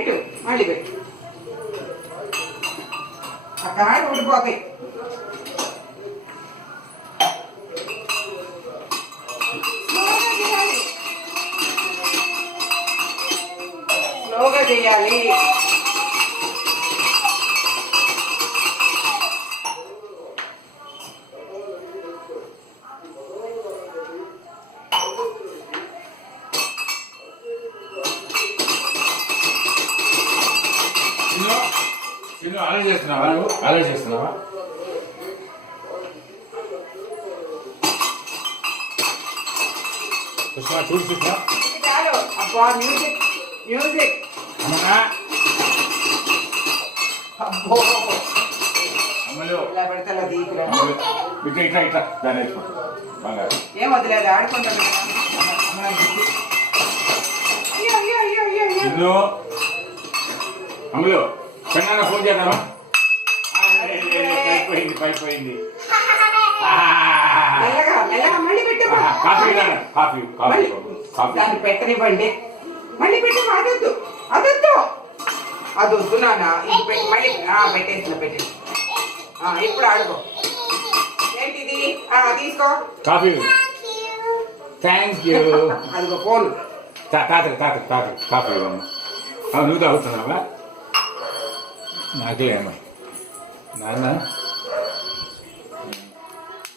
పెట్టు మళ్ళీ పెట్టు. ఆ కాయలు ఊడిపోతాయి. స్లోగా చేయాలి. అలర్ట్ చేస్తున్నావా నువ్వు? అలర్ట్ చేస్తున్నావా? కృష్ణ చూడు కృష్ణ. చాలు అబ్బా. Music music. అబ్బో అమ్మలు ఇలా పెడితే అలా దీపురా. ఇట్లా ఇట్లా ఇట్లా దాని బాగా ఏం వదిలేదు ఆడుకుంటాను. అయ్యో అయ్యో అయ్యో అయ్యో అయ్యో. ఇల్లు అమ్మలు పెన్నా ఫోన్ చేద్దామా? పైపోయింది పైపోయింది. మెల్లగా మెల్లగా మళ్ళీ పెట్టు. కాఫీ కాఫీ కాఫీ కాఫీ దాన్ని పెట్టనివ్వండి. మళ్ళీ పెట్టు. అదొద్దు అదొద్దు అదొద్దు నాన్న. ఇది పెట్టి మళ్ళీ పెట్టేసిన పెట్టి. ఇప్పుడు ఆడుకో. ఏంటిది? తీసుకో కాఫీ. Thank you. అదిగో ఫోన్. తాత తాత తాత కాఫీ నువ్వు తాగుతున్నావా? నాకులేమో నాన్న